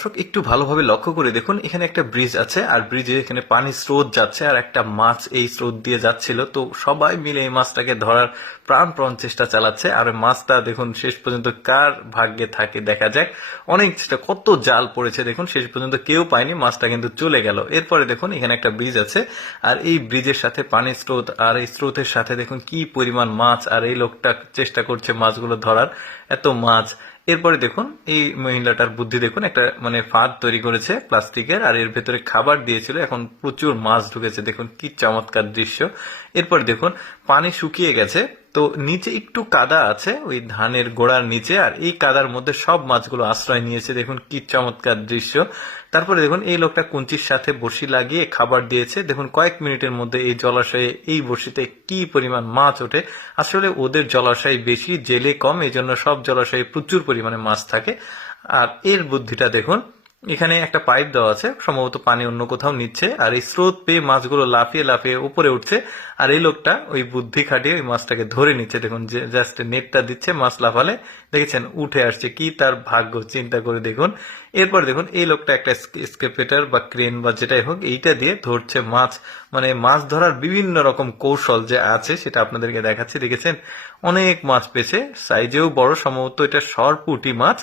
দর্শক একটু ভালোভাবে লক্ষ্য করে দেখুন, এখানে একটা ব্রিজ আছে আর ব্রিজে এখানে পানির স্রোত যাচ্ছে আর একটা মাছ এই স্রোত দিয়ে যাচ্ছিল। তো সবাই মিলে এই মাছটাকে ধরার প্রাণপণ চেষ্টা চালাচ্ছে। আর ওই মাছটা দেখুন শেষ পর্যন্ত কার ভাগ্যে থাকে দেখা যাক। অনেক চেষ্টা, কত জাল পড়েছে দেখুন, শেষ পর্যন্ত কেউ পায়নি, মাছটা কিন্তু চলে গেল। এরপরে দেখুন এখানে একটা ব্রিজ আছে আর এই ব্রিজের সাথে পানির স্রোত, আর এই স্রোতের সাথে দেখুন কি পরিমাণ মাছ, আর এই লোকটা চেষ্টা করছে মাছগুলো ধরার, এত মাছ। এরপরে দেখুন এই মহিলাটার বুদ্ধি দেখুন, একটা মানে ফাঁদ তৈরি করেছে প্লাস্টিকের আর এর ভেতরে খাবার দিয়েছিল, এখন প্রচুর মাছ ঢুকেছে, দেখুন কি চমৎকার দৃশ্য। এরপর দেখুন পানি শুকিয়ে গেছে, তো নিচে একটু কাদা আছে ওই ধানের গোড়ার নিচে, আর এই কাদার মধ্যে সব মাছগুলো আশ্রয় নিয়েছে, দেখুন কি চমৎকার দৃশ্য। তারপরে দেখুন এই লোকটা কুঞ্চির সাথে বড়শি লাগিয়ে খাবার দিয়েছে, দেখুন কয়েক মিনিটের মধ্যে এই জলাশয়ে এই বড়শিতে কি পরিমাণ মাছ ওঠে। আসলে ওদের জলাশয় বেশি, জেলে কম, এই জন্য সব জলাশয়ে প্রচুর পরিমাণে মাছ থাকে। আর এর বুদ্ধিটা দেখুন, এখানে একটা পাইপ দেওয়া আছে, সম্ভবত পানি অন্য কোথাও নিচ্ছে, আর এই স্রোত পেয়ে মাছগুলো লাফিয়ে লাফিয়ে উপরে উঠছে, আর এই লোকটা ওই বুদ্ধি খাটিয়ে ওই মাছটাকে ধরে নিচ্ছে। দেখুন যে জাস্ট নেটটা দিচ্ছে, মাছ লাফালে দেখেছেন উঠে আসছে, কি তার ভাগ্য চিন্তা করে দেখুন। এরপর দেখুন এই লোকটা একটা স্কেপেটার বা ক্রেন বা যেটাই হোক এইটা দিয়ে ধরছে মাছ। মানে মাছ ধরার বিভিন্ন রকম কৌশল যে আছে সেটা আপনাদেরকে দেখাচ্ছি, দেখেছেন অনেক মাছ পেয়েছে, সাইজেও বড়, সম্ভবত এটা সরপুঁটি মাছ।